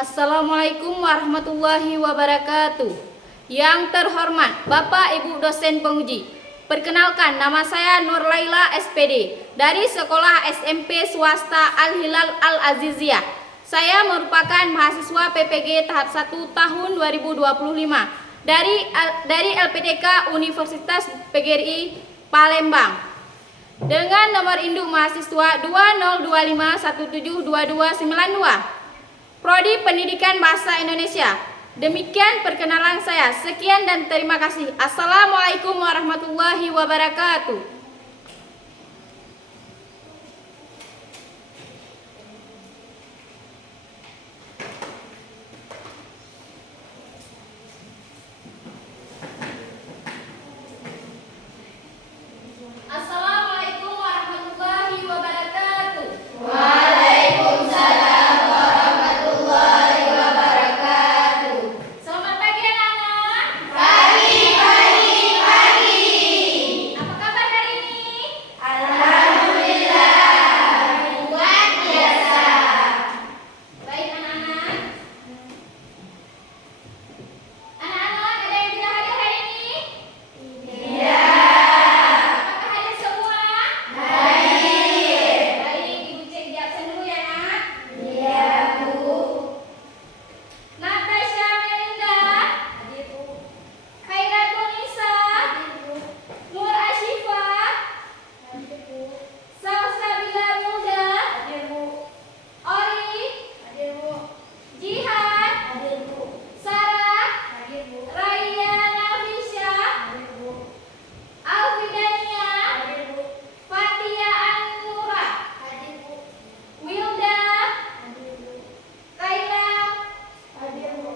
Assalamualaikum warahmatullahi wabarakatuh. Yang terhormat Bapak Ibu dosen penguji, perkenalkan nama saya Nur Laila SPD dari Sekolah SMP Swasta Al-Hilal Al-Aziziyah. Saya merupakan mahasiswa PPG tahap 1 tahun 2025 dari LPDK Universitas PGRI Palembang dengan nomor induk mahasiswa 2025172292. Prodi Pendidikan Bahasa Indonesia. Demikian perkenalan saya. Sekian dan terima kasih. Assalamualaikum warahmatullahi wabarakatuh. Assalamualaikum warahmatullahi wabarakatuh. Waalaikumsalam warahmatullahi wabarakatuh. Selamat pagi anak-anak. Pagi. Apa kabar hari ini? Alhamdulillah. Luar biasa. Baik anak-anak. Anak-anak, ada yang tidak hadir hari ini? Iya. Apakah hadir semua? Hadir. Baik, Ibu cek di absen dulu ya nak. Iya, Bu. Natasha Melinda. Hadir, Bu. Khairatul Nisa. Hadir, Bu. Nur Ashifa. Hadir, Bu. Salsabila Muda. Hadir, Bu. Ori. Hadir, Bu. Jihan. Hadir, Bu. Sarah. Hadir, Bu. Raya Nafisha. Hadir, Bu. Alfidania. Hadir, Bu. Fatia Anura. Hadir, Bu. Wilda. Hadir, Bu. Kaila. Hadir, Bu.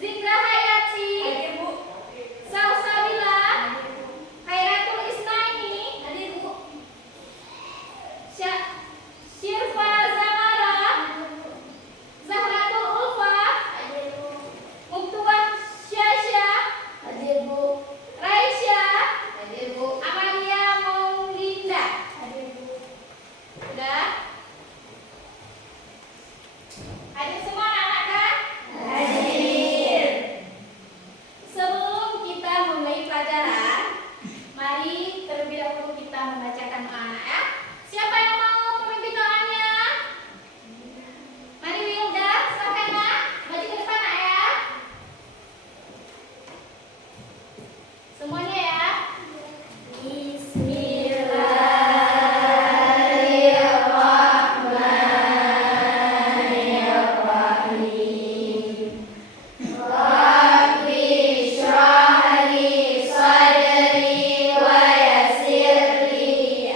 Zikra Hayati. Hadir, Bu. Salsabila. Hadir, Bu. Khairatul Isnaini. Hadir, Bu. Syirfa Zamara. Zahratul Ulfa. Hadir, Bu. Muktubah Syasha. Hadir, Bu. Raisya. Hadir, Bu. Amalia Maulinda. Hadir, Bu. Udah? Hadir semua anak-anak kan? Hadir. Sebelum kita memulai pelajaran, mari terlebih dahulu kita membacakan doa anak ya. Siapa yang mau memimpin doanya? Mari Wilda, silakan nak. Maju ke depan nak ya. Semuanya ya. Bismillahirrahmanirrahim. Rabbi shrah li sadri wa yassir li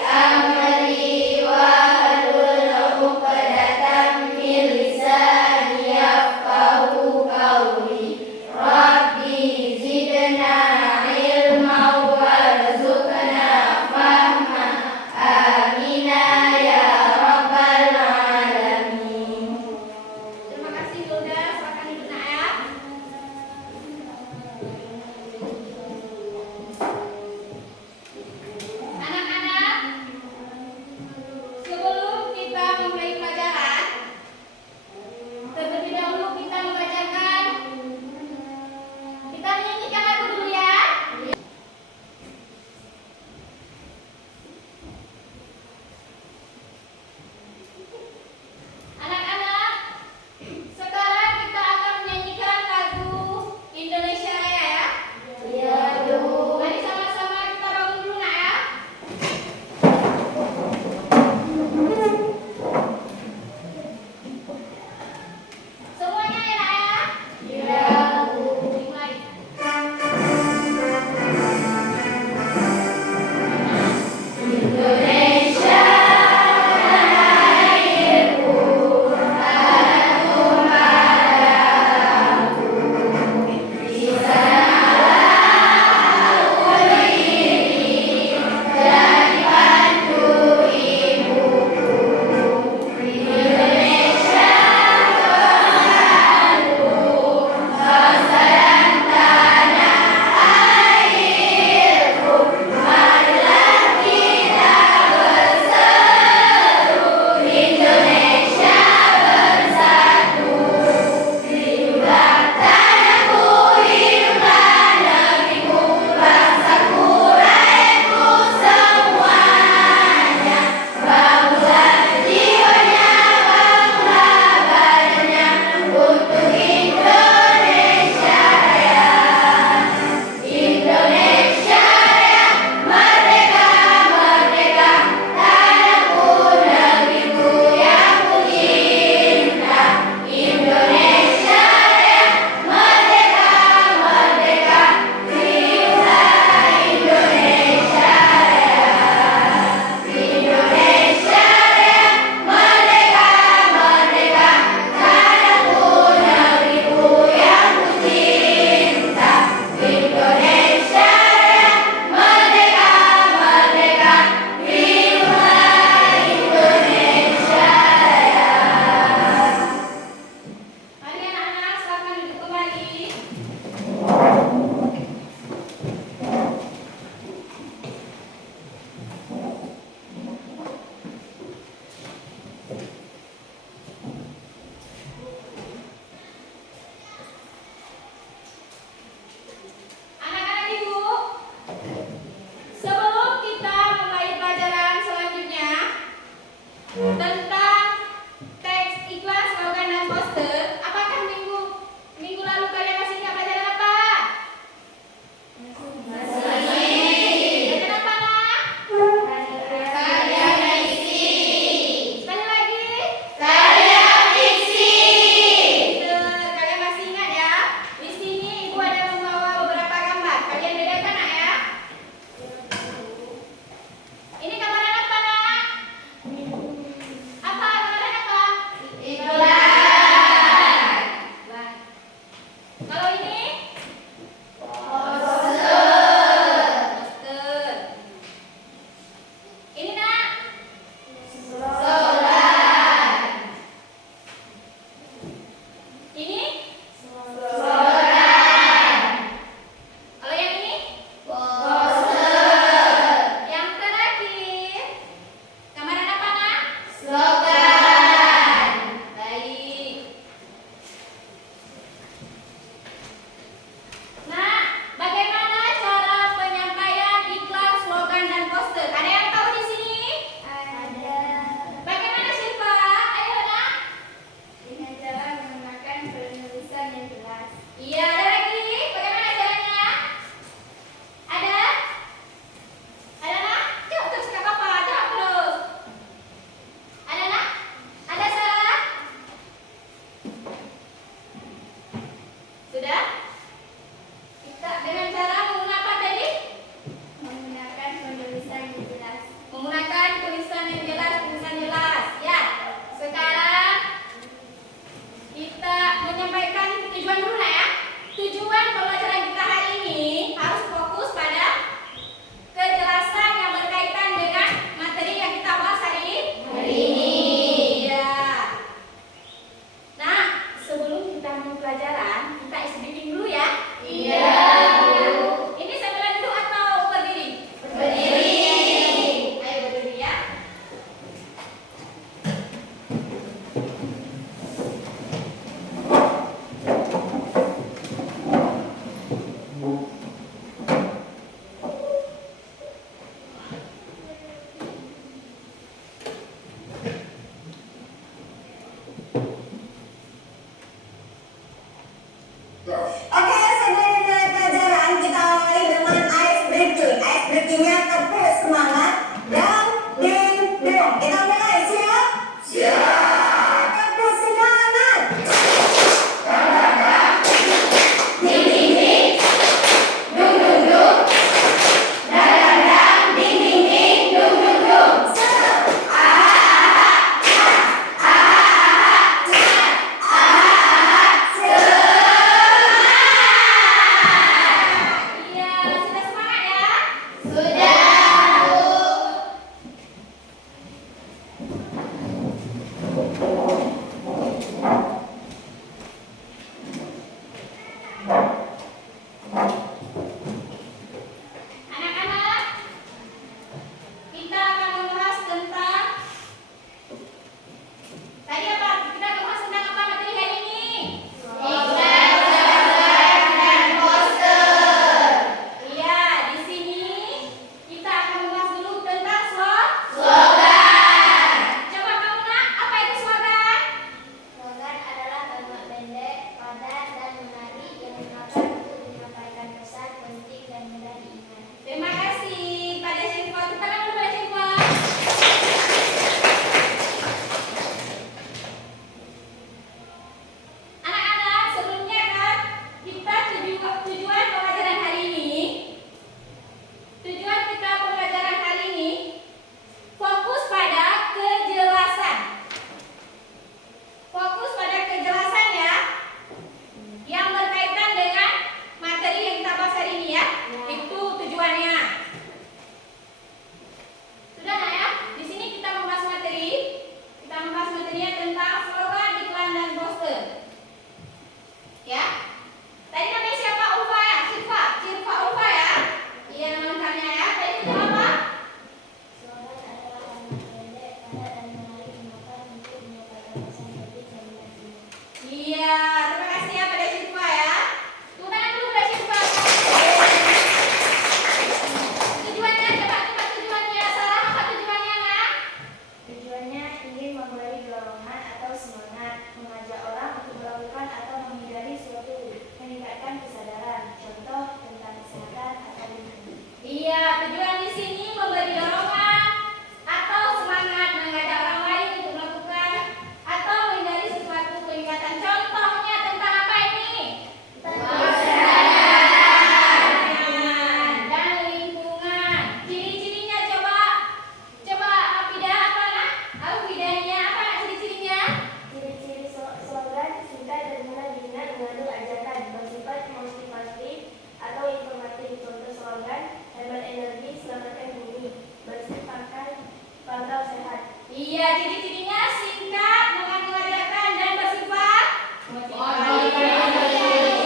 Ya, ciri-cirinya singkat, mengadakan dan bersifat motivatif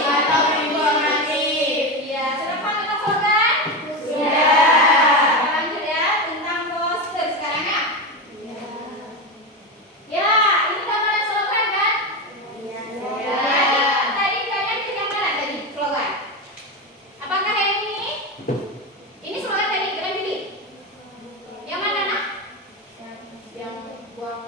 atau informatif. Ya, sudah paham tentang slogan? Sudah. Kita lanjut ya tentang poster sekarang ya. Ya, ini gambaran slogan kan? Ya. Tadi kalian pilih yang mana tadi slogan? Apakah yang ini? Ini slogan tadi kalian pilih? Yang mana nak? Yang buang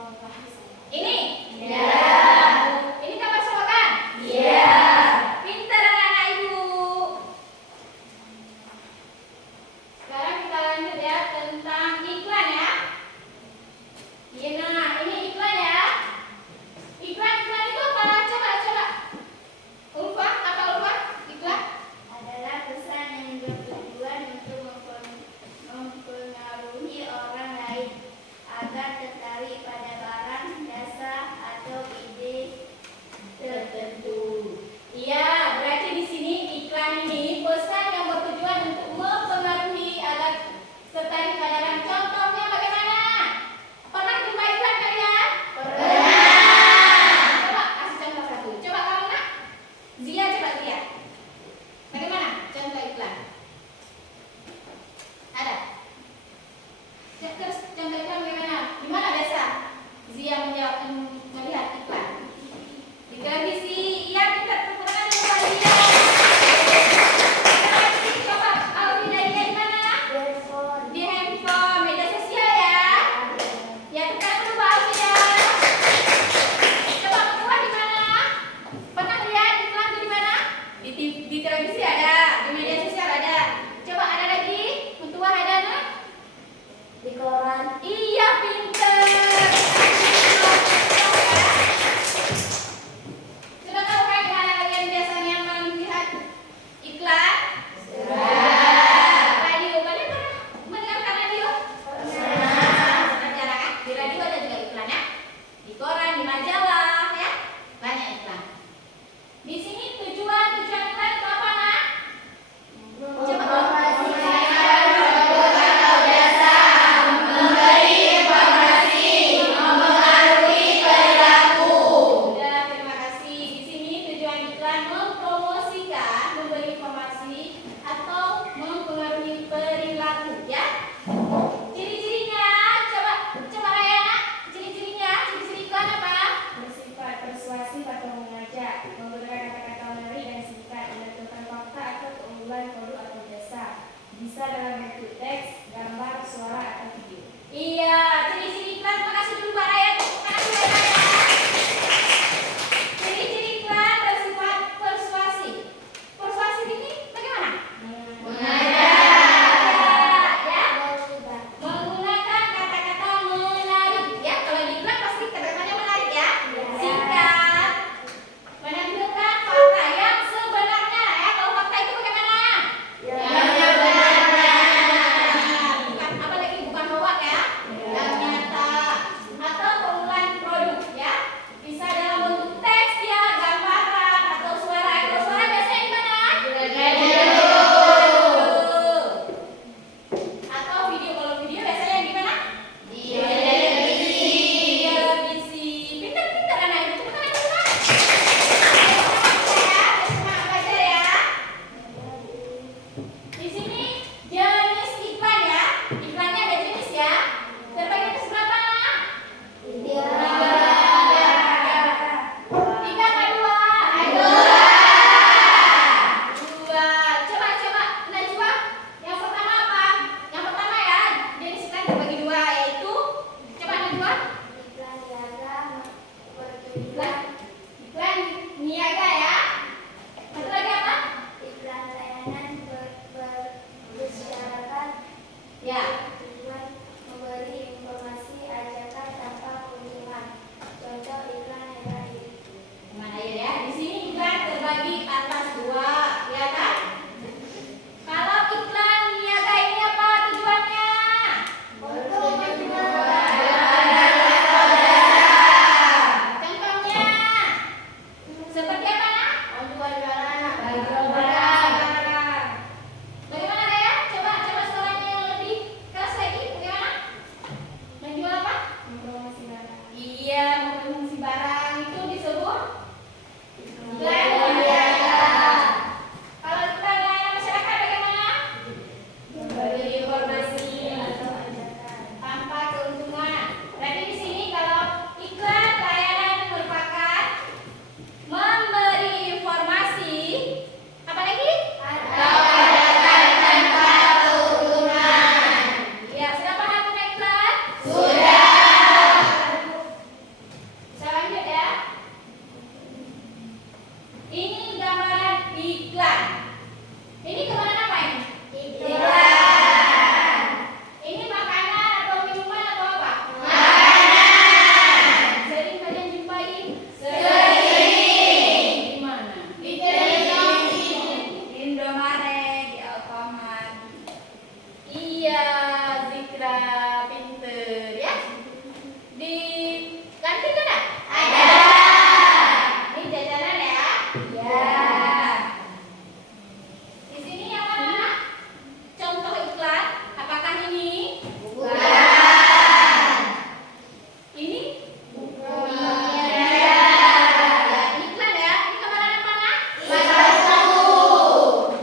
Iya, Zikra pinter ya. Di kantin ada? Ada. Ini jajanan ya? Ya. Di sini yang mana? Contoh iklan. Apakah ini? Bukan. Ini? Bukan. Ya, ini iklan ya. Ini gambaran yang mana? Kelas 1.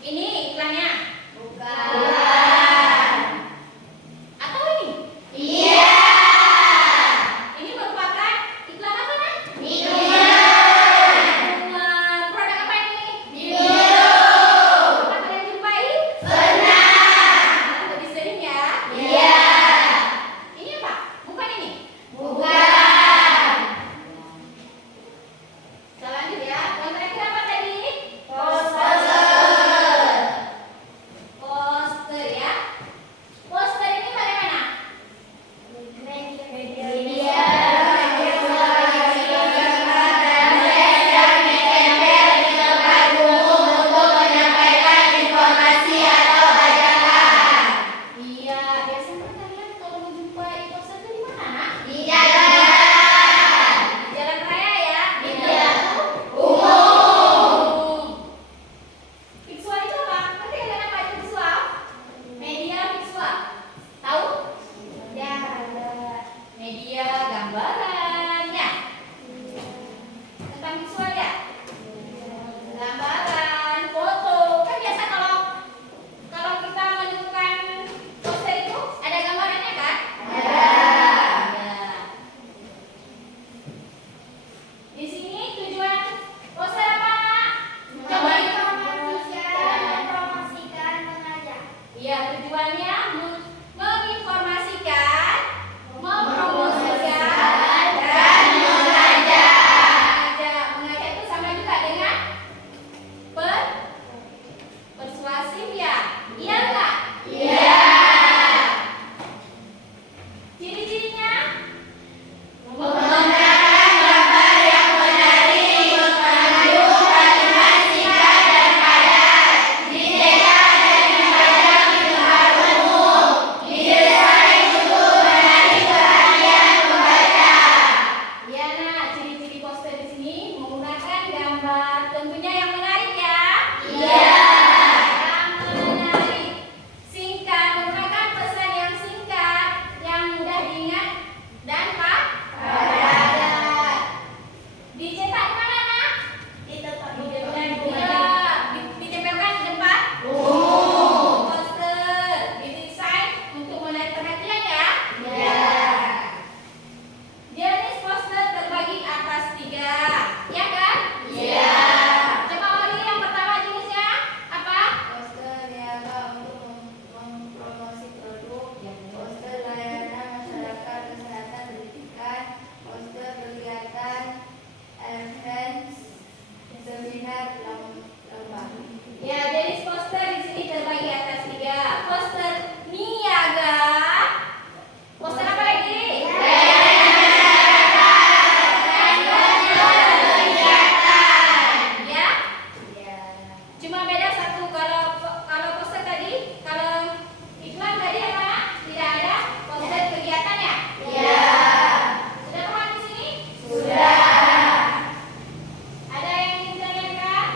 Ini iklannya. Bukan. Atau ini? Iya. Ini merupakan iklan apa kan? Minuman. Minuman. Produk apa ini? Minum. Pernah kalian jumpai? Pernah. Lebih sering ya. Iya. Ini apa? Bukan ini. Bukan. Selanjut ya. Yang terakhir apa tadi? Poster. Poster ya. Poster ini bagaimana? Media. Iya, biasanya kalian kalau menjumpai poster itu di mana, Nak? Di jalan. Di jalan raya ya. Di jalan umum. Visual itu apa? Ngerti kalian apa itu visual? Media visual. Tahu? Ya. Media gambaran ya. Tentang visual ya. Gambaran, foto. Kan biasa kalau kita menemukan poster itu ada gambarannya kan? Ada. Ya. Di sini tujuan poster apa, Nak? Coba. Iya, tujuannya menginformasikan, mempromosikan, Dan mengajak. Mengajak itu sama juga dengan persuasif ya. Iya enggak? Iya. Ciri-cirinya? Menggunakan gambar yang menarik, mengandung kalimat singkat dan padat, dicetak dan dipajang di tempat umum, didesain untuk menarik perhatian pembaca. Iya, Nak. Ciri-ciri poster di sini menggunakan gambar, tentunya yang menarik ya. Iya. Yang menarik, singkat, menggunakan pesan yang singkat, yang mudah diingat dan Padat. dicetak di mana, Nak? Di tempat Iya, umum. ditempelkan di depan Umum. poster, didesain untuk menarik perhatian ya. Iya. Jenis poster terbagi atas 3, ya kan? Iya. Coba Oli, yang pertama jenisnya apa? Poster niaga untuk mempromosi produk, poster layanan masyarakat kesehatan pendidikan, poster kegiatan, event, seminar, lomba. Ya, jenis poster di sini terbagi atas 3. Poster niaga. Poster apa lagi? Ya. Cuma beda satu, kalau poster tadi, kalau iklan tadi apa? Tidak ada poster kegiatan ya? Iya. Sudah paham di sini? Sudah. Ada yang ingin ditanyakan?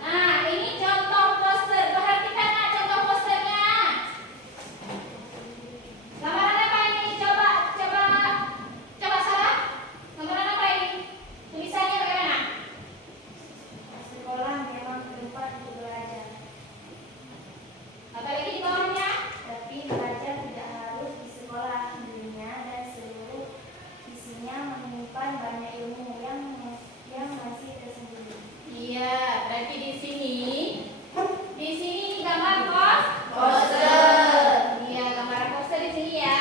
Nah, ini contoh poster. Perhatikan, Nak, contoh posternya. Gambaran apa ini? Coba salah. Gambaran apa ini? Tulisannya bagaimana? Sekolah memang tempat untuk belajar, Apalagi di bawahnya? tapi belajar tidak harus di sekolah. Dunia dan seluruh isinya menyimpan banyak ilmu yang masih tersembunyi. Iya, berarti di sini gambar Poster. Iya, gambar poster di sini ya.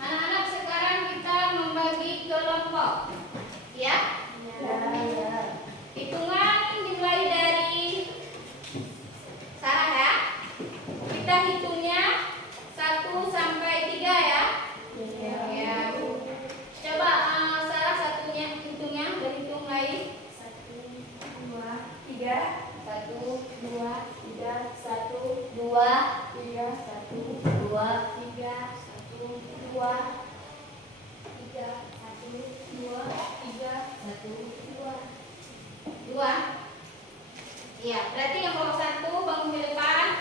Anak-anak, sekarang kita membagi kelompok. Ya? Ya. Hitungan tiga, 1, 2, 3, 1, 2, 3, 1, 2, 3, 1, 2, 3, 1, 2, 3, 1, 2. 2. Iya, berarti yang kelompok 1 bangun di depan.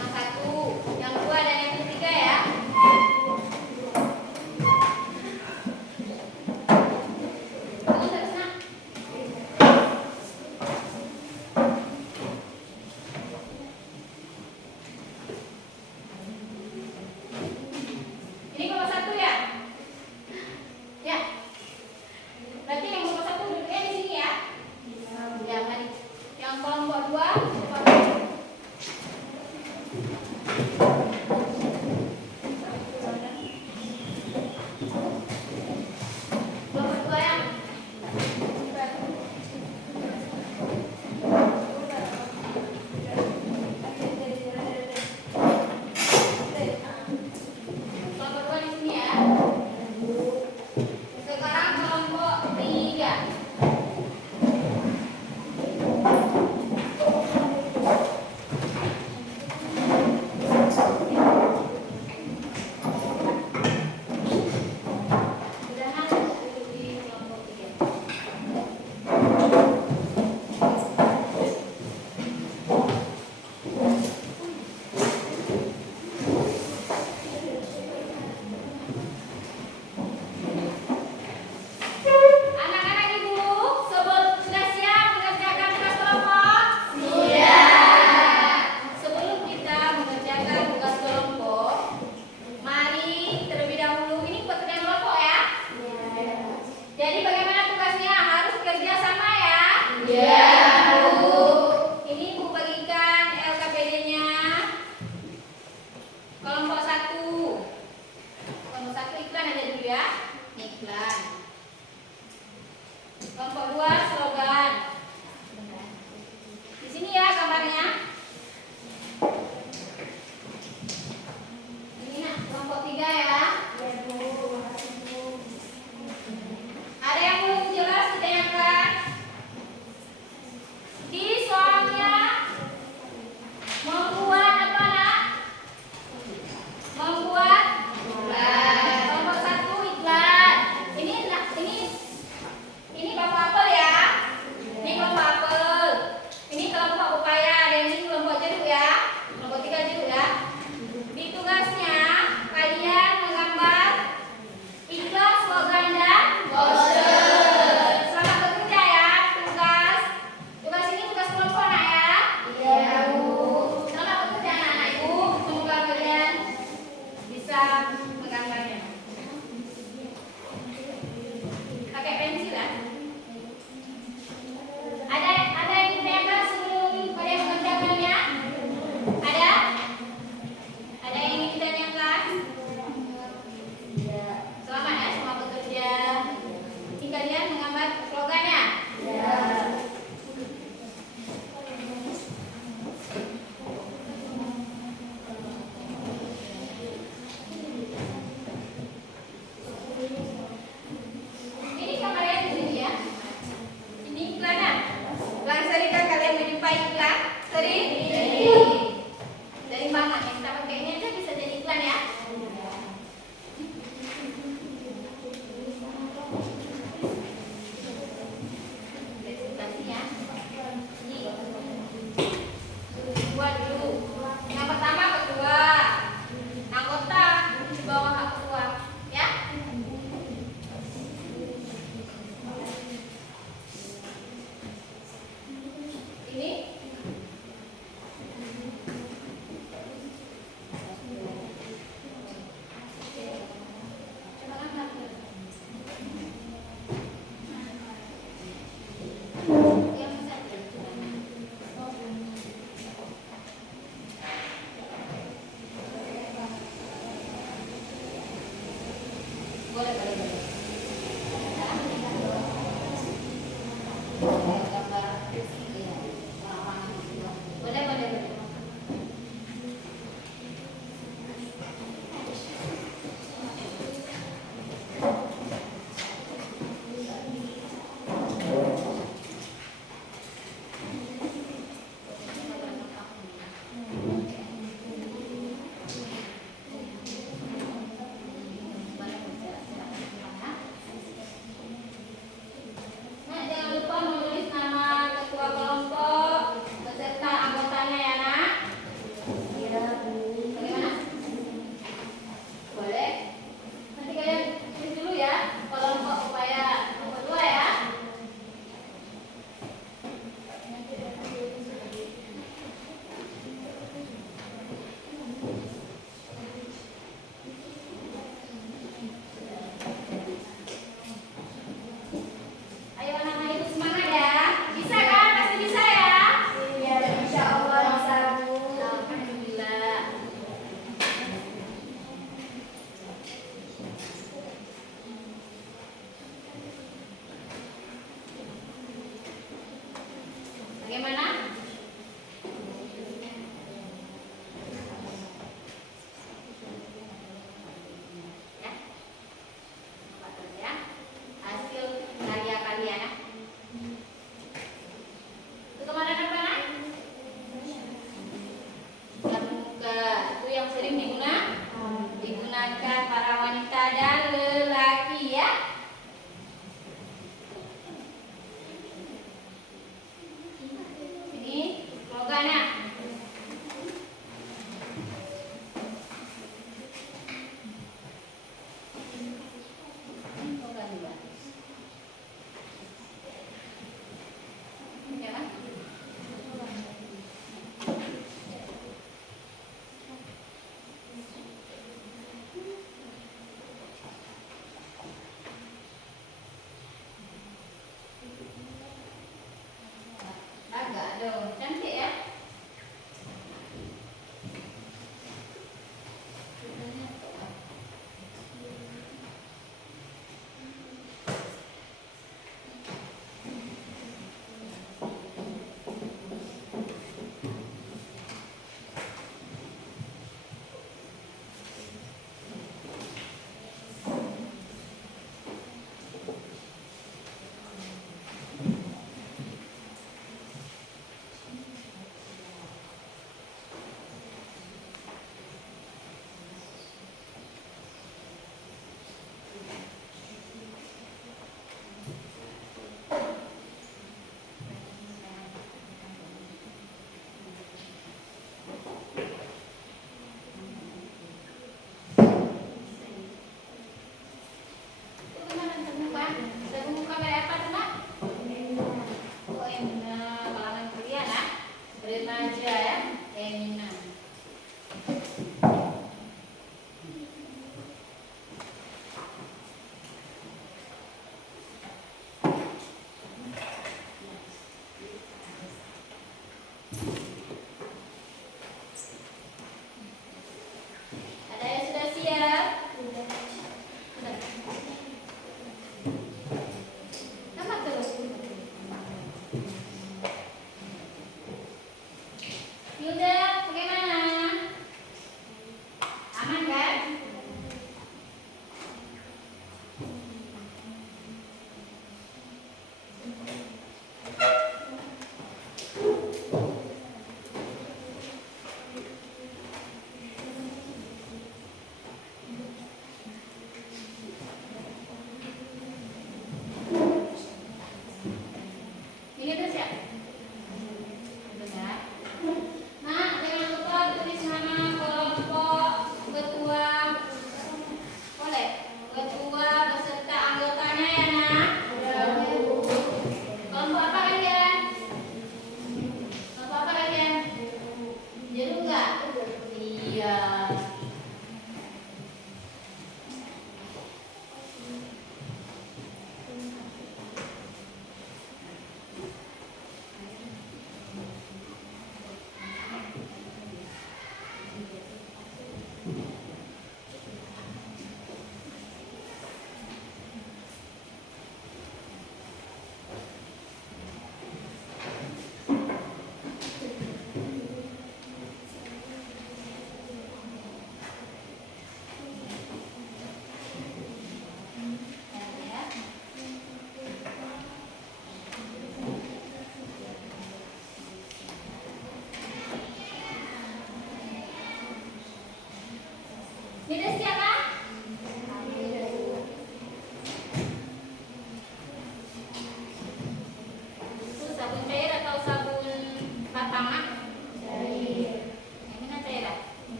Yang 1, yang 2 dan yang ketiga ya. Tunggu terus, Nak. Ini kelompok 1 ya? Ya. Berarti yang kelompok 1 duduknya di sini ya. Ya, mari. Yang kelompok 2 depan. Kelompok 2 yang kelompok 2 di sini ya. Sekarang kelompok 3. Sudah masuk duduk di kelompok 3. Anak-anak ibu, sudah siap mengerjakan tugas kelompok? Siap. Sebelum kita mengerjakan tugas kelompok, mari terlebih dahulu ini pekerjaan kelompok ya. Jadi bagaimana tugasnya? Harus kerja sama ya? Iya, Bu. Ini Bu bagikan LKPD-nya. Kelompok 1. Kelompok 1 iklan aja dulu ya. Iklan. Kelompok 2 slogan. Di sini ya gambarnya. Ini Nak, kelompok 3 ya. Ada yang belum jelas ditanyakan? Di soalnya membuat apa Nak? Membuat iklan. Kelompok 1 iklan. Ini kelompok apel ya. Ini kelompok apel. Ini kelompok pepaya dan ini kelompok jeruk ya. Kelompok 3 jeruk ya. Di tugasnya kalian menggambar iklan, slogan dan poster. Selamat bekerja ya. Tugas ini tugas kelompok Nak ya. Iya, Bu. Selamat bekerja anak-anak Ibu. Semoga kalian bisa menggambarnya. Pakai pensil ya. Ada yang ditanyakan sebelum kalian mengerjakannya? Ada? Ada yang ingin ditanyakan? Selamat ya, selamat bekerja. Ini kalian menggambar slogannya? Ini kamarnya di sini ya. Ini iklannya. Iklan sering kan kalian menjumpai iklan? Sering? Dari mana? Yang kita pakai ini aja bisa jadi iklan ya. Presentasinya. Ini. Buat dulu. Yang pertama kedua. Anggota di bawah ketua. Ya. Ini coba angkat. Yang bisa boleh. Gambar Aduh, cantik ya. Remaja ya, Emina. Ada yang sudah siap? Sudah. Tamat terus. Yuda, bagaimana? Aman kan? Ini udah siap? Udah. Nah,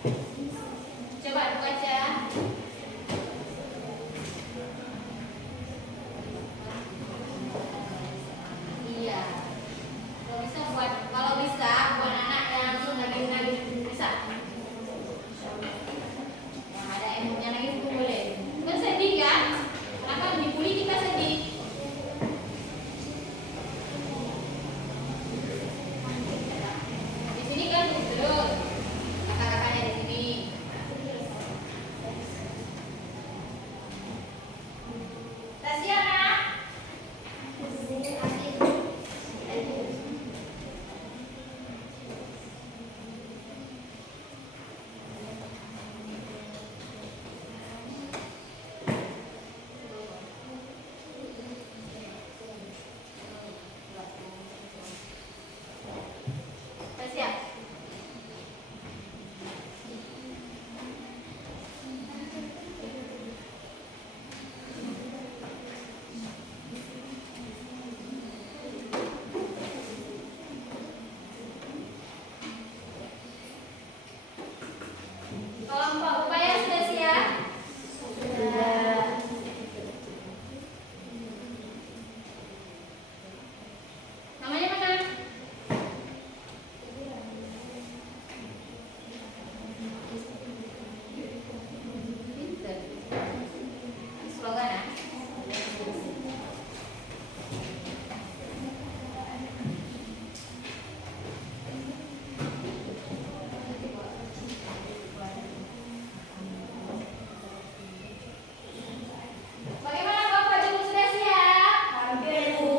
Coba baca. Iya. Kalau bisa buat anak yang langsung nangis bisa. Yang ada emonya nangis itu boleh. Kan sedih kan? Kenapa dibully kita sedih? Di sini kan terus kakak-kakaknya di sini. Tasiana. Siap. Kelompok upaya sudah siap? Sudah. Namanya mana? Pinter. Slogan ya? Bagaimana Bapak Ibu sudah siap? Hampir, Bu.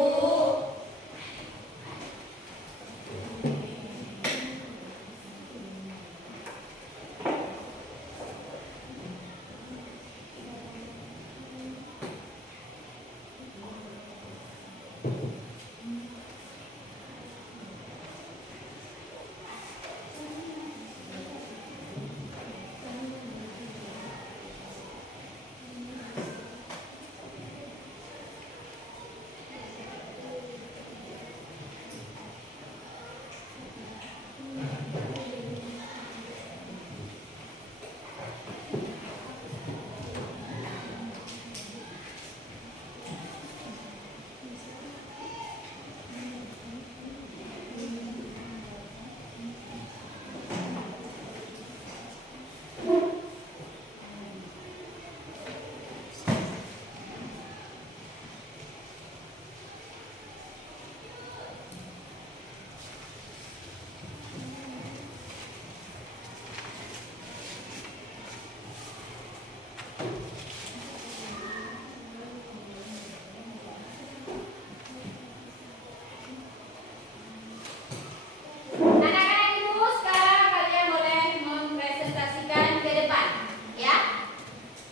Anak-anak ibu, sekarang kalian boleh mempresentasikan ke depan, ya.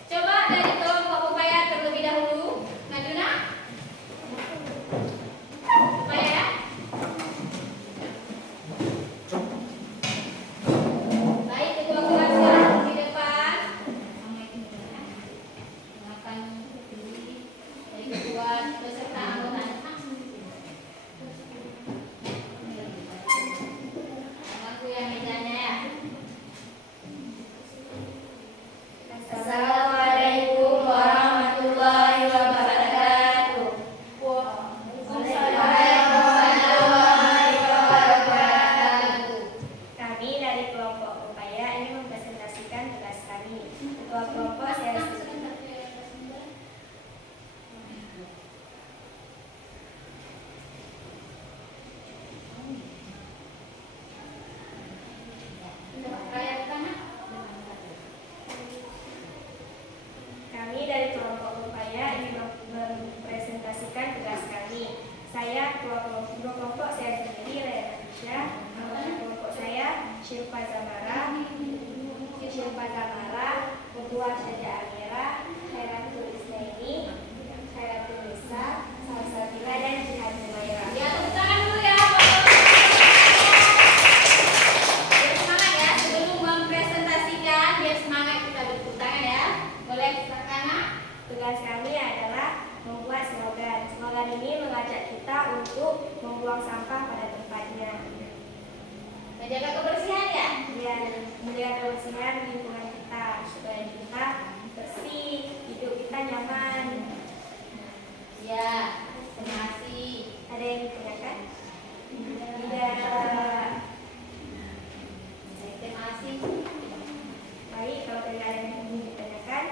Coba dari kelompok upaya terlebih dahulu. Maju nak. Upaya. Baik, kedua kelas sekarang di depan. Gunakan dari kedua peserta anggota. Aku yang mejanya ya. Assalamualaikum warahmatullahi wabarakatuh. Waalaikumsalam warahmatullahi wabarakatuh. Kami dari kelompok upaya ingin mempresentasikan tugas kami. Ketua kelompok saya Kami dari kelompok upaya ingin mempresentasikan tugas kami. Saya ketua kelompok saya sendiri Rena Tisha, anggota kelompok saya Syirfa Zamara, Ketua Syaja Amira, Khairatul Isnaini, Khairatul Nisa, Salsabila dan Jihad Humaira. Ya, tepuk tangan dulu ya. Biar semangat ya, sebelum mempresentasikan, biar semangat kita bertepuk tangan ya. Boleh Sakana? Tugas kami adalah membuat slogan. Slogan ini mengajak kita untuk membuang sampah pada tempatnya. menjaga kebersihan ya. Ya, menjaga kebersihan lingkungan kita supaya kita bersih, hidup kita nyaman. Ya, terima kasih. Ada yang ditanyakan? Tidak. Terima kasih. Baik, kalau tidak ada yang ingin ditanyakan,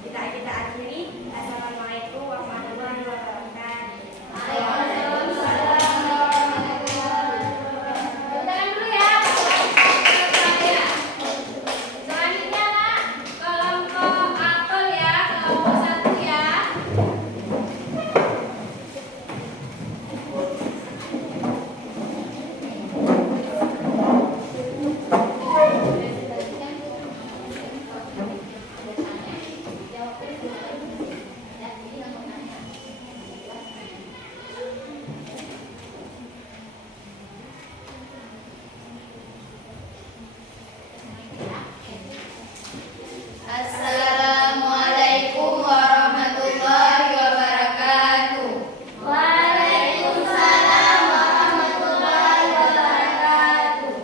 kita akhiri. Assalamualaikum warahmatullahi wabarakatuh. Waalaikumsalam warahmatullahi wabarakatuh. Tangan dulu ya. Selanjutnya nak, kelompok apel ya, kelompok 1 ya. Assalamualaikum warahmatullahi wabarakatuh. Waalaikumsalam warahmatullahi wabarakatuh.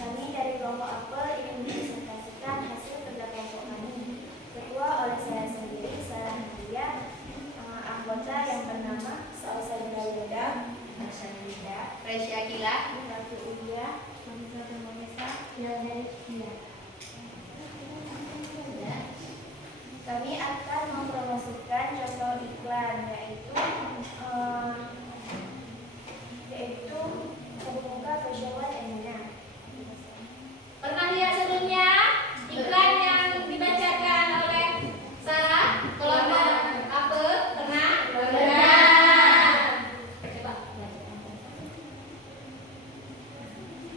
Kami dari kelompok apel ingin mempresentasikan hasil kerja kelompok kami. Ketua oleh saya sendiri, Sarah Nadia, anggota yang bernama Salsabila Yuda, Arsyadida, Resya Kila. Ratu Ulia, Manisa dan Manisa, Yaudah Kia. Kami akan mempromosikan contoh iklan yaitu Terbuka Fashion Emina. Pernah lihat sebelumnya iklan yang dibacakan oleh Sarah kelompok apel? Pernah? Coba.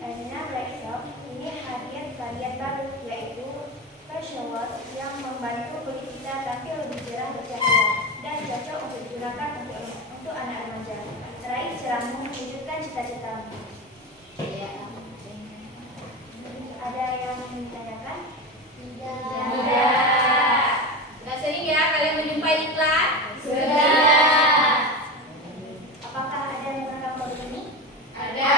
Emina Black Shop ini hadir varian baru yaitu fashion wash yang membantu kulit kita tampil lebih cerah bercahaya dan cocok untuk digunakan untuk anak remaja. Raih cerahmu, wujudkan cita-citamu. Iya. Ada yang ditanyakan? Tidak. Sudah sering ya kalian menjumpai iklan? Sudah. Apakah ada yang pernah produk ini? Ada.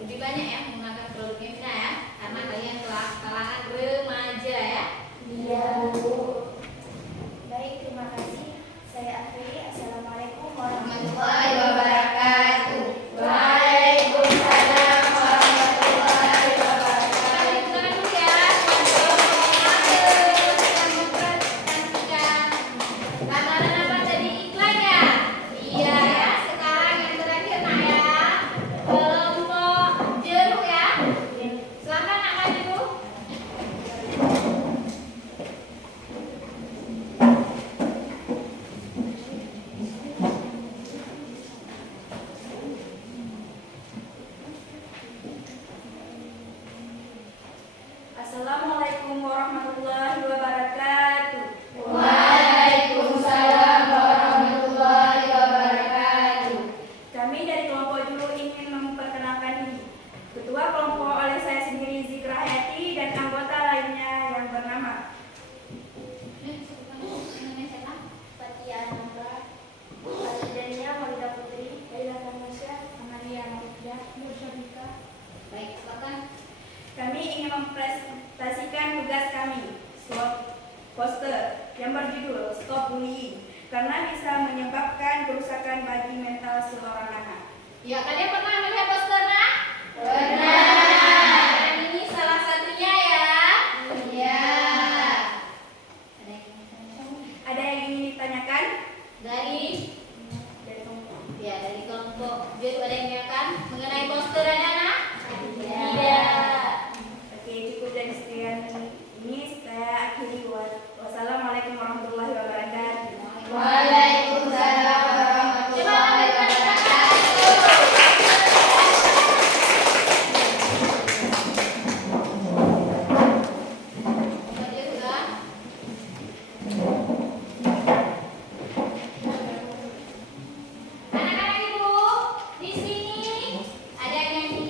Lebih banyak ya menggunakan produknya Mina ya, karena kalian kalangan remaja ya. Iya, Bu. Baik, terima kasih. Saya akhiri. Assalamualaikum warahmatullahi Wabarakatuh. Waalaikumsalam warahmatullahi wabarakatuh. Jangan dulu ya. Gambaran apa tadi iklannya? Iya ya. Sekarang yang terakhir nak ya. Kelompok jeruk ya. Silakan nak maju. Assalamualaikum warahmatullahi wabarakatuh. Waalaikumsalam warahmatullahi wabarakatuh. Kami dari kelompok Juru ingin memperkenalkan diri. Ketua kelompok oleh saya sendiri Zikra Hayati dan anggota lainnya yang bernama Fatia Anandra, Asidennya Maulida Putri, Laila Tamasya, Amalia Maria, Nur Syafika. Baik, silakan. Kami ingin mempresentasikan tugas kami, swap poster yang berjudul Stop Bullying, karena bisa menyebabkan kerusakan bagi mental seorang anak. Ya, kalian pernah melihat poster nak? Pernah. Dan ini salah satunya ya. Iya. Ada yang ingin ditanyakan? Dari kelompok. ya dari kelompok jeruk ada yang menanyakan mengenai poster ada nak? Tidak. Tidak. Oke, cukup dari sekian ini saya akhiri. Wassalamualaikum warahmatullahi wabarakatuh. Waalaikumsalam warahmatullahi wabarakatuh. Anak-anak ibu, di sini ada yang ingin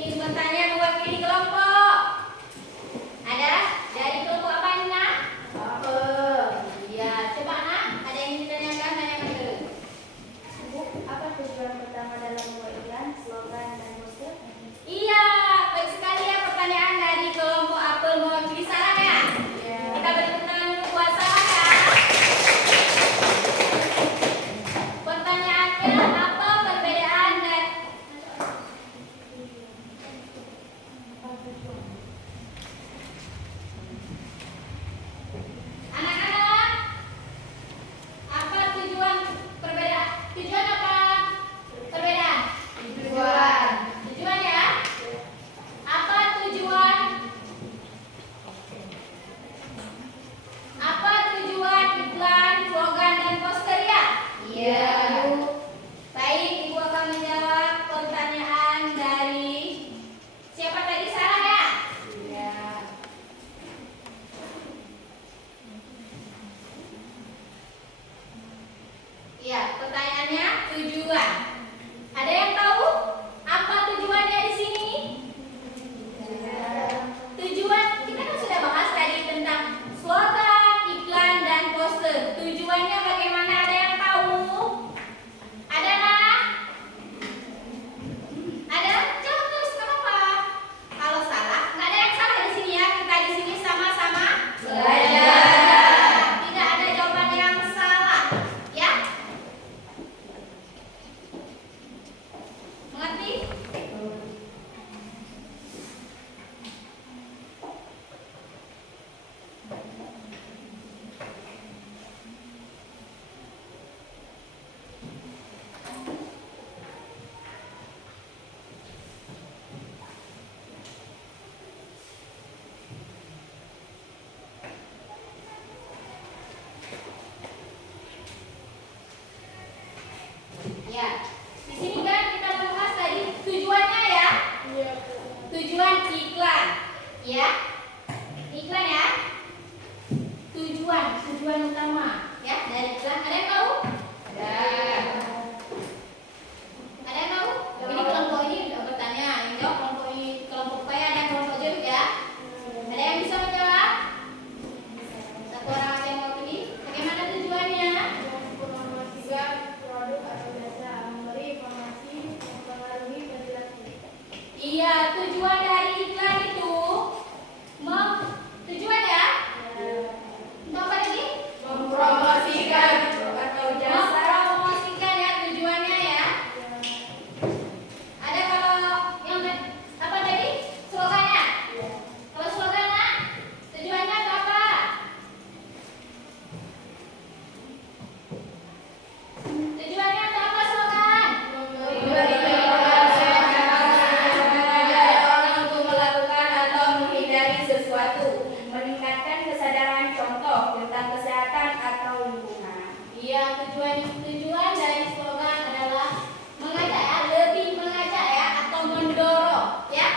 Iya, tujuan dari iklan itu tujuan ya? Untuk apa tadi? Mempromosikan atau jasa. Mempromosikan ya tujuannya ya. Ada kalau yang apa tadi? Slogannya? Kalau slogannya tujuannya untuk apa? Tujuannya untuk apa slogan? Untuk melakukan atau menghindari sesuatu, meningkatkan kesadaran contoh tentang kesehatan atau lingkungan. Iya, tujuan dari slogan adalah mengajak ya, lebih mengajak ya atau mendorong ya.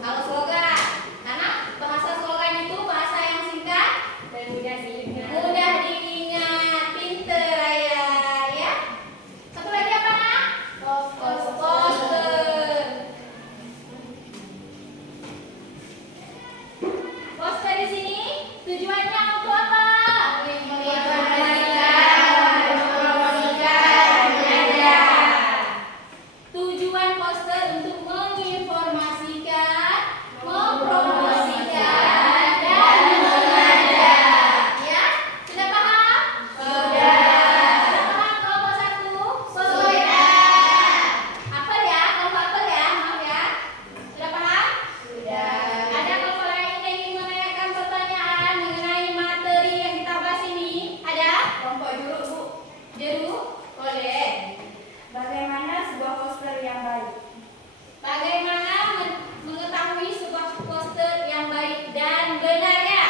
Kalau slogan, karena bahasa slogan itu bahasa yang singkat Dan mudah diingat. mudah diingat, pinter ya, ya. Satu lagi apa nak? Poster. Poster di sini tujuannya untuk apa? Tujuan poster untuk menginformasikan, mempromosikan, dan mengajak. Ya, sudah paham? Sudah paham kelompok satu? Sudah. Apel ya, kelompok apel ya, maaf ya. Sudah paham? Ada kelompok lain yang ingin menanyakan pertanyaan mengenai materi yang kita bahas ini? Ada? Kelompok juru, Bu. Jeru? Boleh. Bagaimana sebuah poster yang baik? Bagaimana mengetahui sebuah poster yang baik dan benar ya?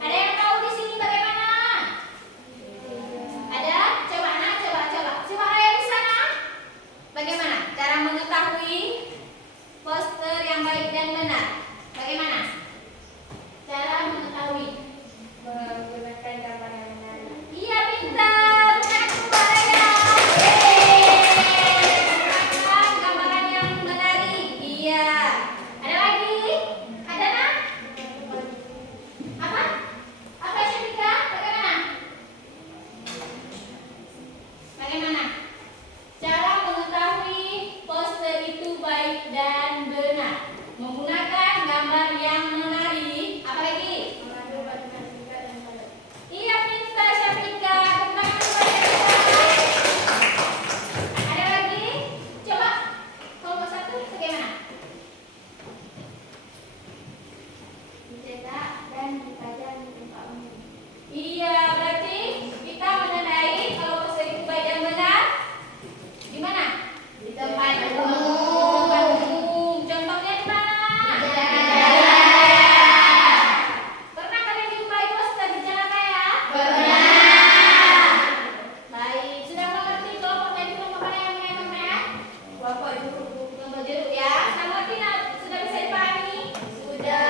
Ada yang tahu di sini bagaimana? Ada? Coba nak, coba. Coba ayah di sana. Bagaimana cara mengetahui poster yang baik dan benar? Bagaimana? Cara mengetahui? Menggunakan gambar yang menarik. Iya, pintar. Mengaku Baraya. Menggunakan gambaran yang menarik. Iya. Ada lagi? Ada nak? Apa? Apa Syafika? Bagaimana? Bagaimana? Cara mengetahui poster itu baik dan benar. Menggunakan gambar yang menarik. Apa lagi? Mengambil bagian singkat dan padat. Iya, pintar Syafika. Tentang Syafika. Ada lagi? Coba. Kelompok satu bagaimana? Dicetak dan dipajang di tempat umum. Iya, berarti kita menandai kalau poster itu baik dan benar. Di mana? Di tempat umum. Tempat umum. Contohnya di mana? Di jalan raya. Pernah kalian jumpai poster di jalan raya? Pernah. Baik, sudah mengerti kelompok tadi kelompok mana yang menanyakan pertanyaan? Kelompok juru, Bu. Kelompok jeruk ya. Sudah mengerti nak? Sudah bisa dipahami? Sudah.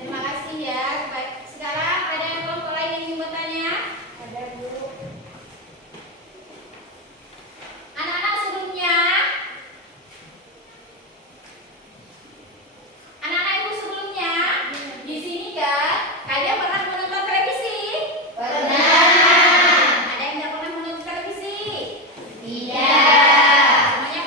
Terima kasih ya. Baik, sekarang ada yang kelompok lain yang ingin bertanya? Ada guru. Anak-anak sebelumnya, anak-anak ibu sebelumnya, di sini kan kalian pernah menonton televisi? Pernah. Ada yang tidak pernah menonton televisi? Tidak. Semuanya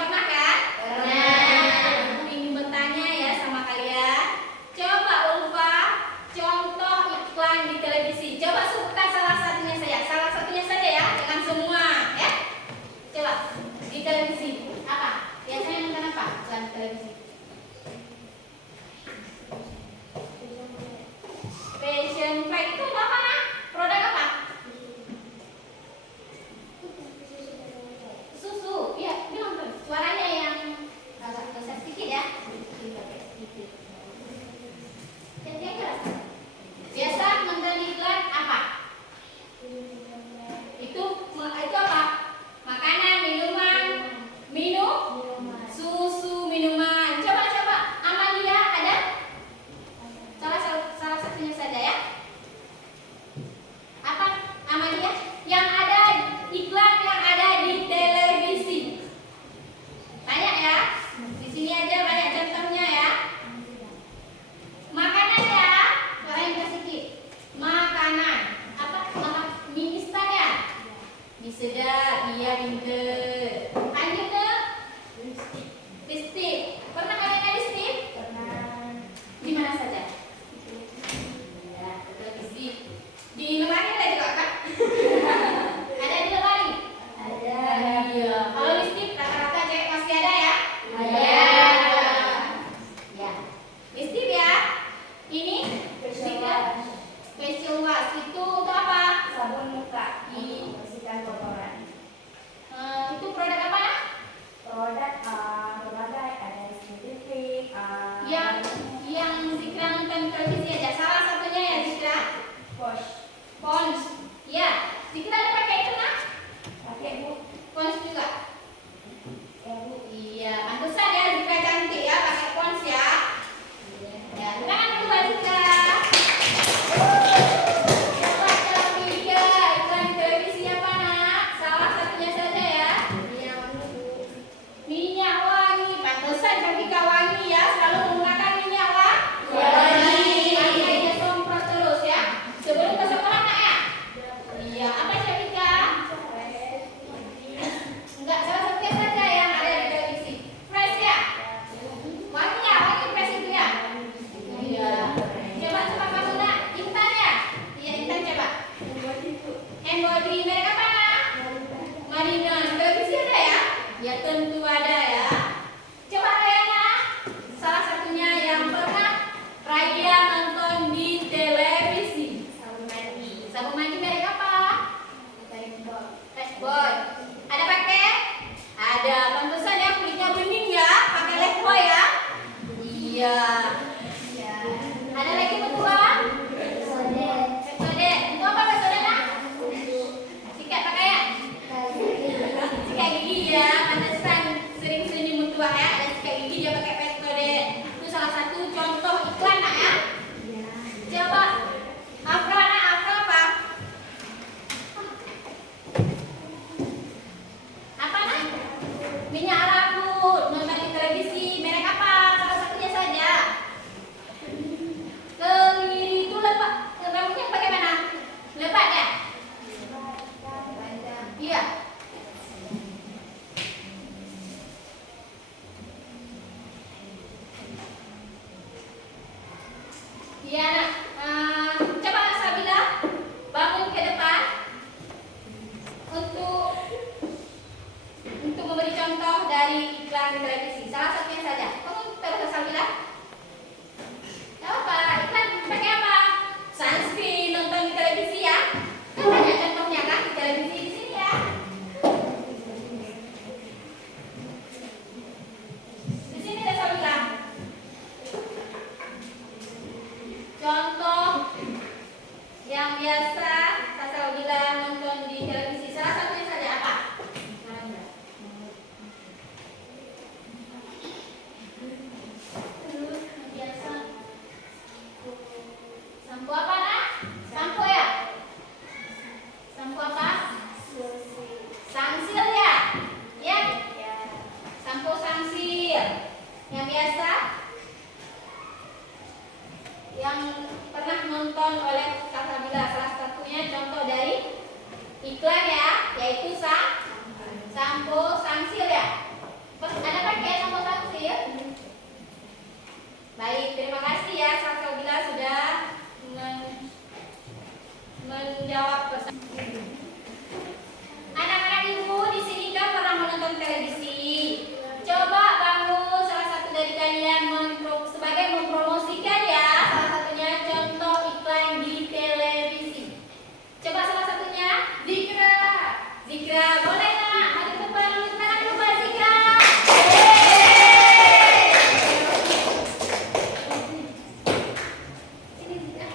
tentu ada ya. Coba kayaknya salah satunya yang pernah Raya nonton di televisi. Sabun mandi. Sabun mandi merek apa? Lifebuoy. Ada pakai? Ada. Pantesan ya kulitnya bening ya, pakai Lifebuoy ya. Iya. Ya. Ada lagi betulan? Metode. Itu apa metodenya? Sikat pakaian. Sikat gigi ya. Pantesan sering-sering mutua ya. Ada sikat gigi dia pakai metode. Itu salah satu contoh iklan nak ya. Coba Afra nak Afra apa? Apa nak? Minyak rambut. Nonton di televisi. Merek apa? Salah satunya saja. Kemiri itu lepak. Rambutnya pakai mana? Lepak ya? Iya. Iya nak. Coba Sabila bangun ke depan untuk memberi contoh dari iklan televisi. Salah satunya saja. Kamu terus Sabila. Apa? Iklan pakai apa? Sunscreen, nonton di televisi ya. Kan banyak contohnya kan di televisi di sini ya. Di sini ada Sabila. Contoh yang biasa Sabila nonton di televisi. Salah satunya saja apa? Terus biasa. Sampo apa nak? Sampo ya? Sampo apa? Sangsil ya? Ya? Sampo sangsil. Yang biasa? Yang pernah nonton oleh Kak Sabila. Salah satunya contoh dari iklan ya, yaitu sampo sangsil ya. Ada pakai sampo sangsil? Baik, terima kasih ya Kak Sabila sudah menjawab pertanyaan. Anak-anak ibu di sini kan pernah menonton televisi. Coba bangun salah satu dari kalian sebagai mempromosikan ya. Salah satunya contoh iklan di televisi. Coba salah satunya Zikra. Zikra, boleh nak? Mari depan dulu tangan dulu Zikra. Sini Zikra.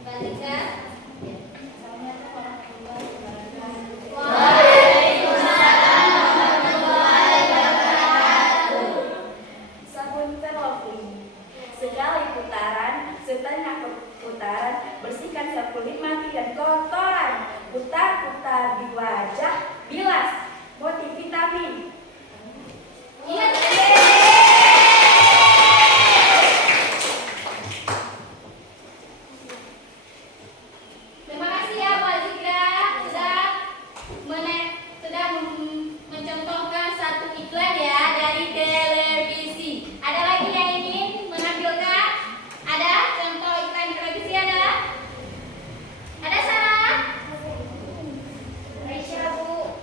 Mbak Zikra. Sabun Velofin. Sekali putaran, setengah putaran, bersihkan sapu kulit mati dan kotoran. Putar-putar di wajah, bilas, multivitamin. Iya. Terima kasih ya Mbak Zikra sudah mencontohkan satu iklan ya dari televisi. Ada lagi yang ingin menampilkan? Ada contoh iklan di televisi ada? Ada Sarah? Aisyah Bu.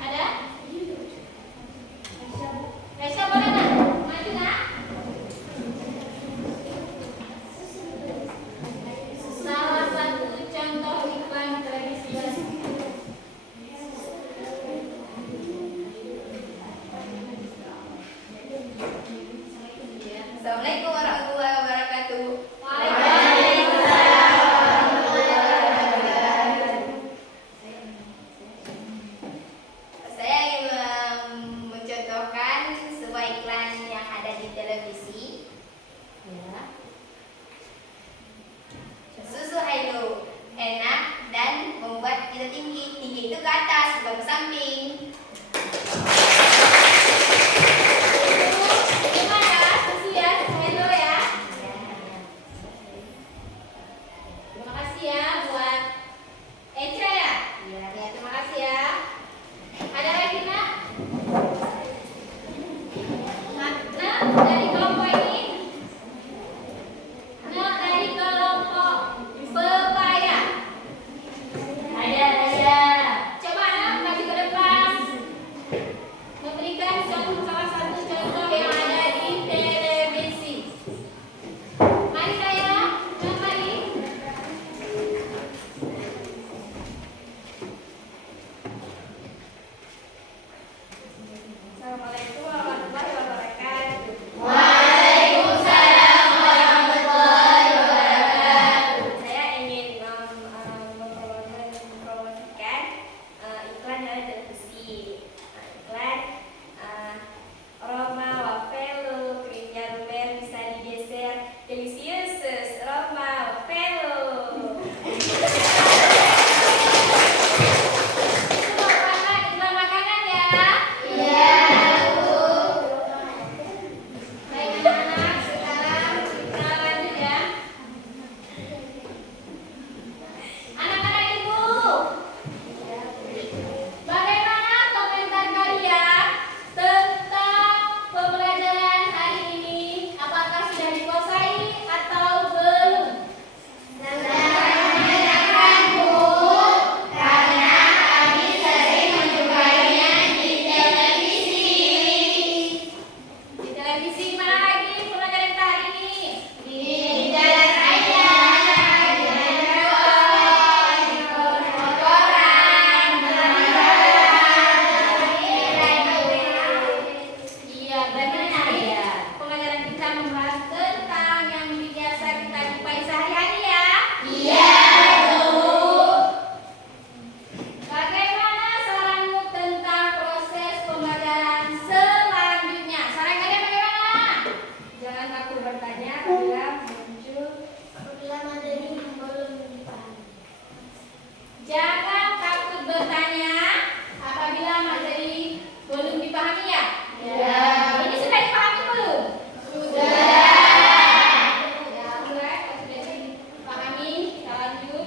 Ada? Aisyah boleh nggak? Maju nggak? Salah satu contoh iklan televisi. Jangan takut bertanya apabila materi belum dipahami ya. Ini sudah dipahami belum? Ya, mulai kalau sudah dipahami, kita lanjut.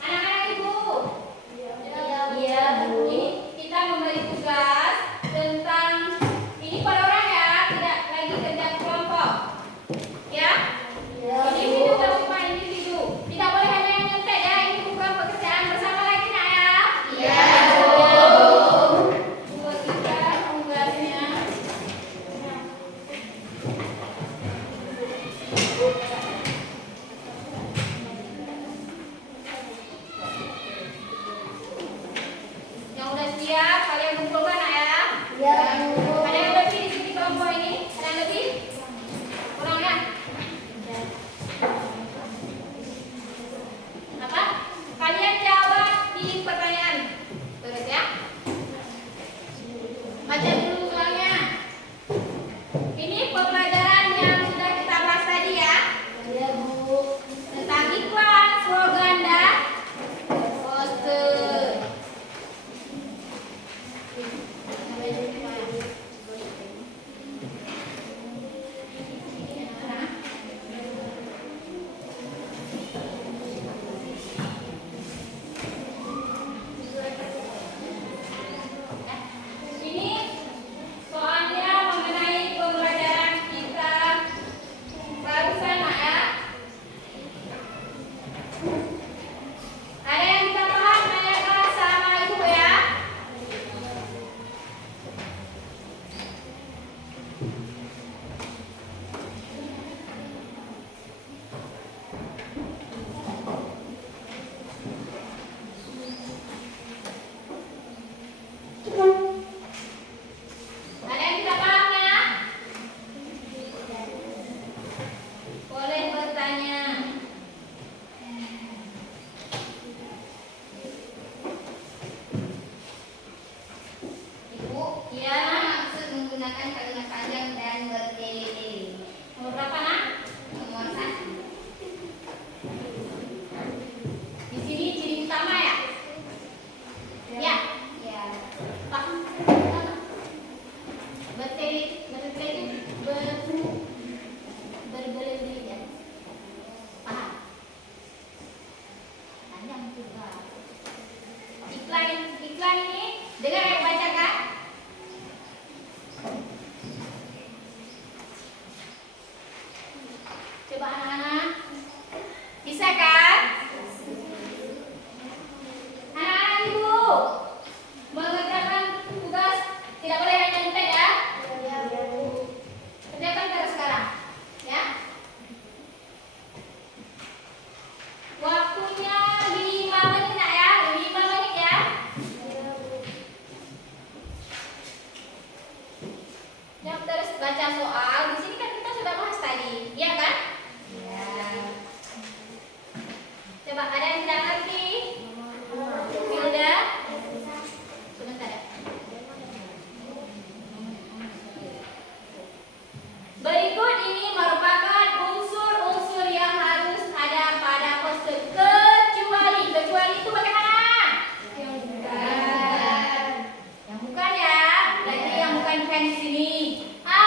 Anak-anak ibu. Iya, Bu. Ini kita memberi tugas tentang ini per orang ya, tidak lagi kerja kelompok. Ya? Individu bersama individu. Tidak boleh hanya yang nyontek ya, ini bukan pekerjaan bersama lagi nak ya. Iya, Bu. Buat kita tugasnya. Yang udah siap, kalian kumpulkan nak ya. Ada yang lebih di sini kelompok ini? Ada yang lebih? Kurang ya? Apa? Kalian jawab di pertanyaan. Terus ya. Baca dulu soalnya. Ini pembelajaran yang sudah kita bahas tadi ya. Tentang iklan, slogan dan poster. Ini soalnya mengenai pembelajaran kita barusan nak ya. Ada yang kita paham tanyakan sama ibu ya. Ada yang kita paham ya? Boleh bertanya. Ibu, ya. Maksud menggunakan kalimat panjang dan bertele-tele. Nomor berapa nak? Nomor 1. Di sini ciri utama ya? Ya. Ya. Pak. Bertele itu berbelit-belit ya. Paham? Panjang juga. Iklan ini dengar yang baca kan? Coba anak-anak. Bisa kan? Anak-anak ibu mengerjakan tugas tidak boleh hanya nyantai ya. Kerjakan terus sekarang ya. Waktunya 5 menit nak ya, 5 menit ya. Yang terus baca soal, di sini kan kita sudah bahas tadi, iya kan? Coba ada yang tidak ngerti? Hilda? Sebentar ya. Berikut ini merupakan unsur-unsur yang harus ada pada poster kecuali itu bagaimana? Yang bukan ya, berarti yang bukan di sini. A.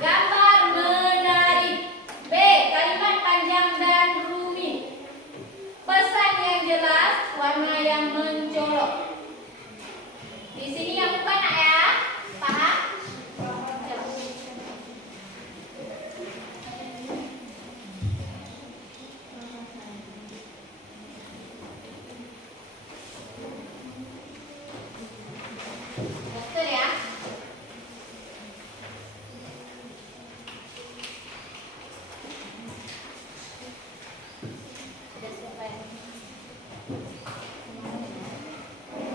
Gambar menarik. B. Kalimat panjang dan rumit. Pesan yang jelas, warna yang mencolok. Di sini yang bukan nak ya, paham? Betul ya. Sudah selesai.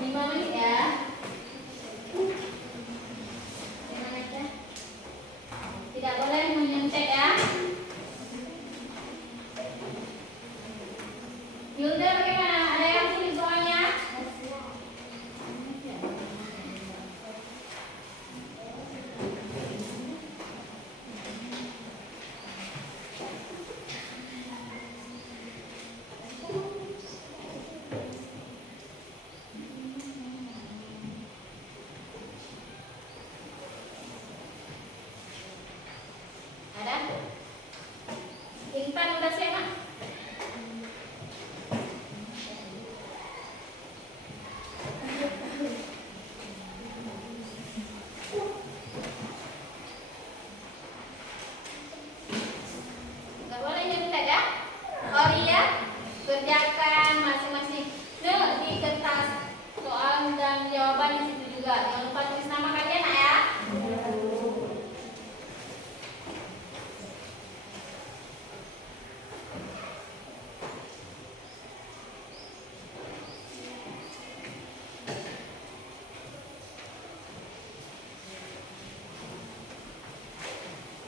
5 menit ya. juga. Jangan lupa tulis nama kalian nak ya.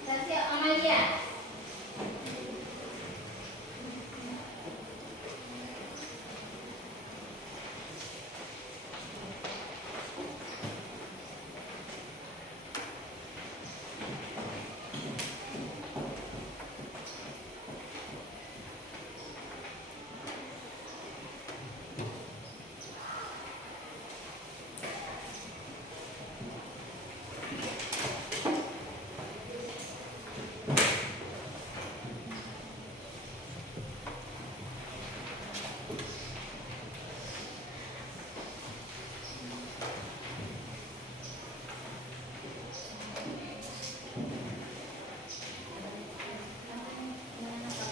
Sudah siap Amalia?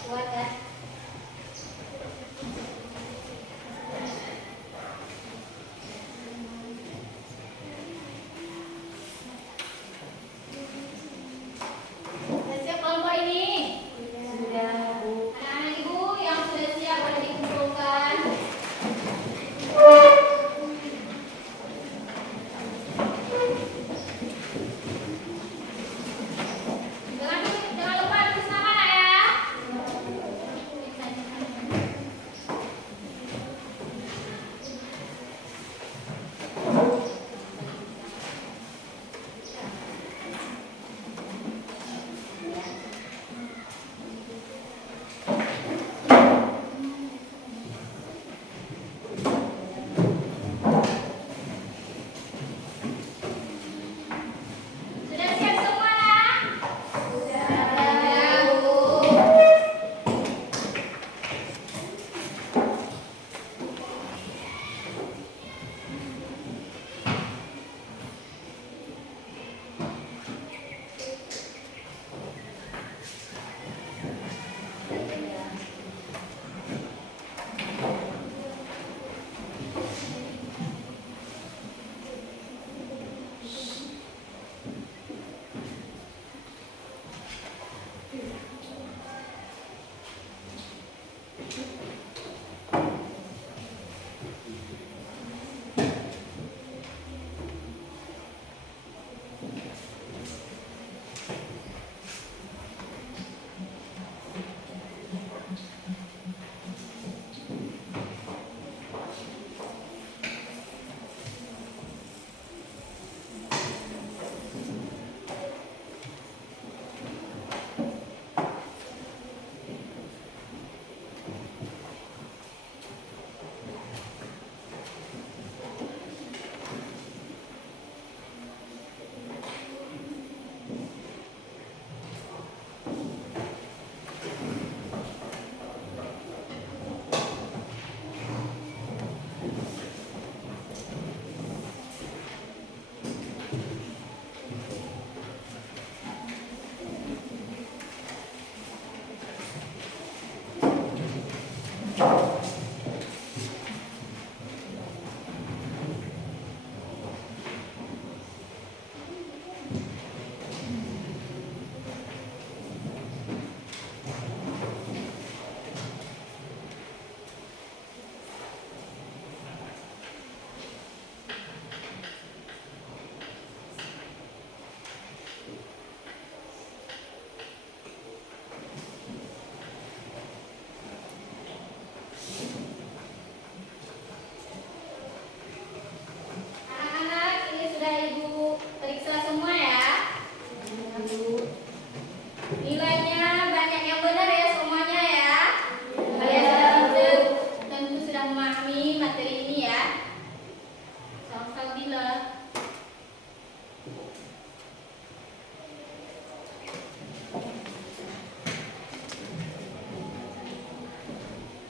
Kuat ya. Sudah siap kelompok ini? Sudah, Bu. Anak-anak ibu yang sudah siap boleh dikumpulkan. Jangan lupa tulis nama nak ya. Sudah siap semua nak? Sudah, Bu.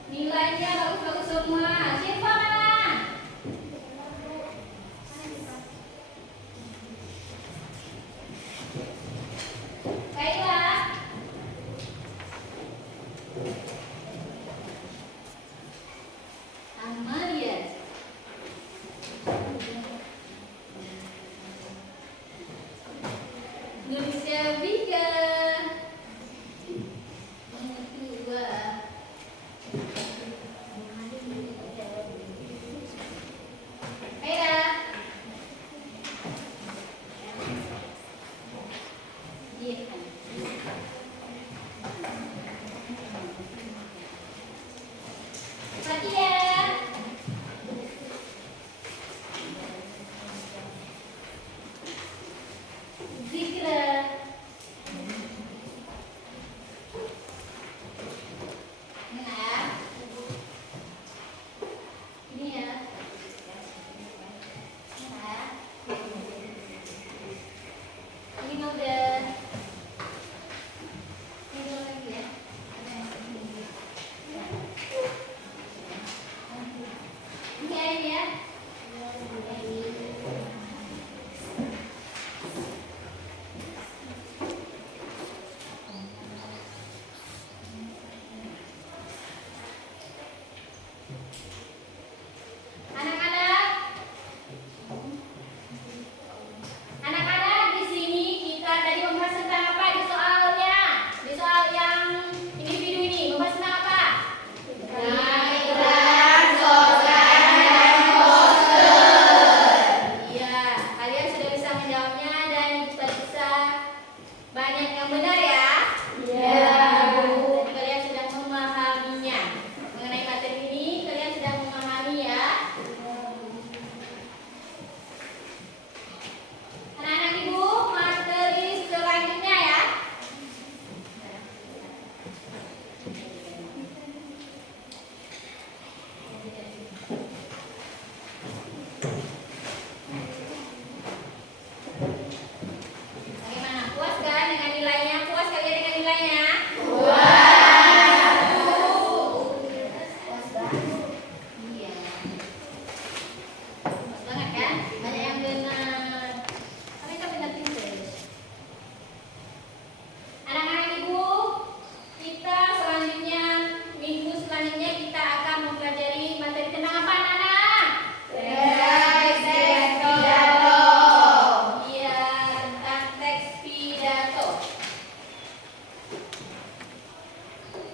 Nilainya bagus-bagus semua. Siapa mana? Kaila. Amalia. ini ya. Anak-anak, di sini kita tadi membahas tentang apa di soalnya? Di soal yang individu ini membahas tentang apa? Iya, kalian sudah bisa menjawabnya dan sudah bisa banyak yang benar ya? Jadi kalian sudah memahaminya. Mengenai materi ini kalian sudah memahami ya? Anak-anak ibu, materi selanjutnya ya. Bagaimana? Puas kan dengan nilainya? Puas kalian dengan nilainya? Iya. Puas banget kan? Banyak yang benar. Tapi kan benar pintar. Anak-anak ibu, kita selanjutnya minggu selanjutnya kita akan mempelajari materi tentang apa anak-anak? Iya, tentang teks pidato.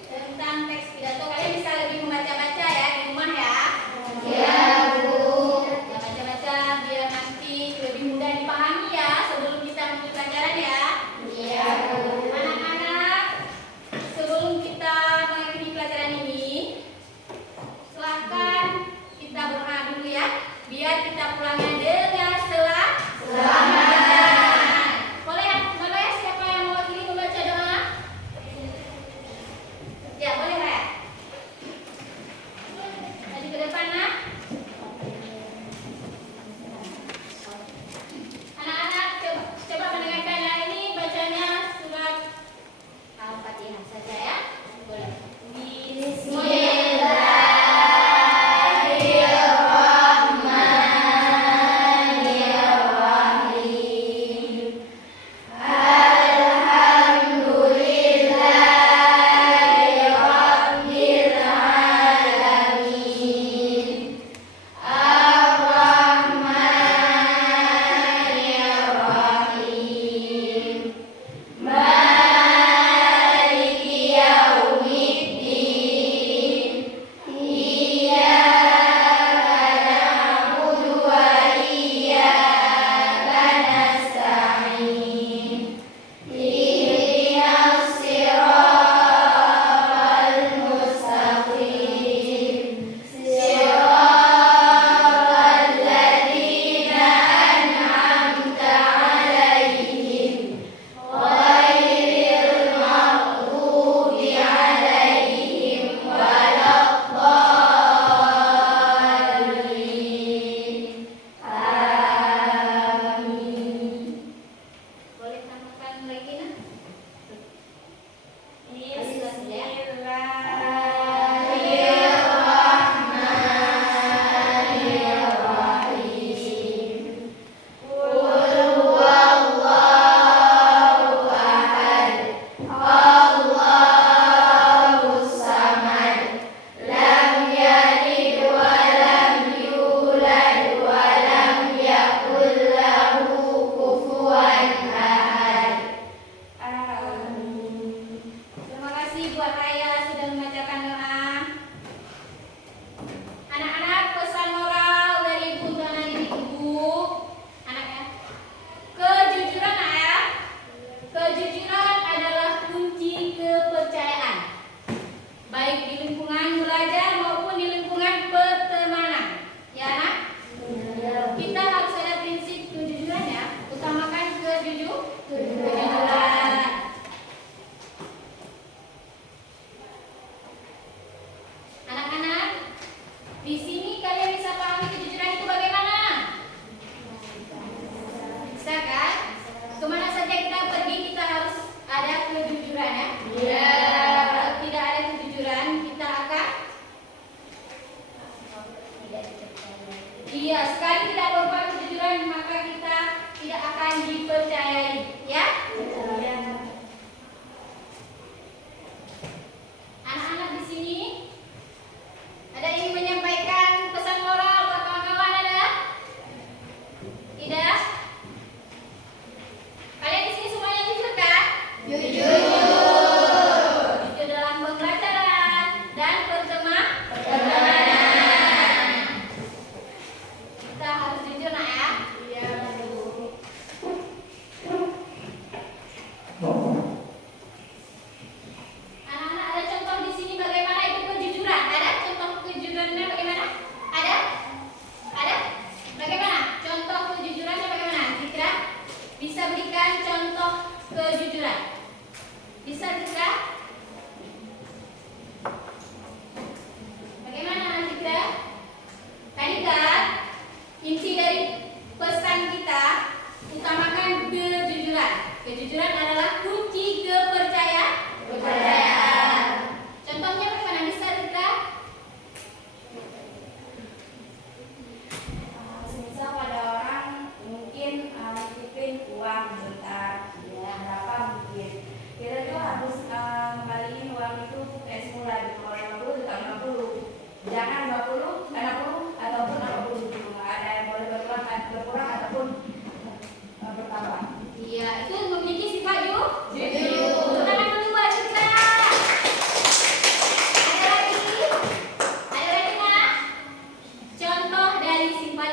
Tentang teks pidato kalian bisa lebih membaca-baca ya di rumah ya. Ya, baca-baca biar nanti lebih mudah dipahami ya sebelum kita mulai pelajaran ya. Anak-anak, sebelum kita mengakhiri pelajaran ini, silakan kita berdoa dulu ya, biar kita pulangnya dengan selamat. Boleh siapa yang mewakili membaca doa? Ya, boleh Raya. Maju ke depan nak. Anak-anak coba mendengarkan ya, ini bacanya surat Al-Fatihah saja ya. Boleh. Bismillahirrahmanirrahim. Iya, sekali tidak berbuat kejujuran maka kita tidak akan dipercayai, ya? Anak-anak di sini ada yang ingin menyampaikan pesan moral buat kawan-kawan ada? Tidak? Kalian di sini semuanya jujur kan? Jujur dalam pembelajaran dan pertemanan. Kita harus jujur nak ya? Iya. Anak-anak ada contoh di sini bagaimana itu kejujuran? Ada contoh kejujurannya bagaimana? Ada? Ada? Bagaimana? Contoh kejujurannya bagaimana? Zikra bisa berikan contoh kejujuran. Bisa Zikra? Bagaimana Zikra? Tadi kan inti dari pesan kita utamakan kejujuran. Kejujuran adalah kunci kepercayaan. Contohnya bagaimana bisa Zikra? Semisal pada orang mungkin nitipin uang bentar, ya berapa mungkin. Kita tuh harus kembaliin uang itu kayak semula gitu. Kalau 50 tetap 50. Jangan 20, 60 ataupun 60 gitu. Ada yang boleh berkurang ataupun bertambah. Iya, itu memiliki sifat jujur. Tangan dulu buat Zikra. Ada lagi? Ada lagi nak? Contoh dari sifat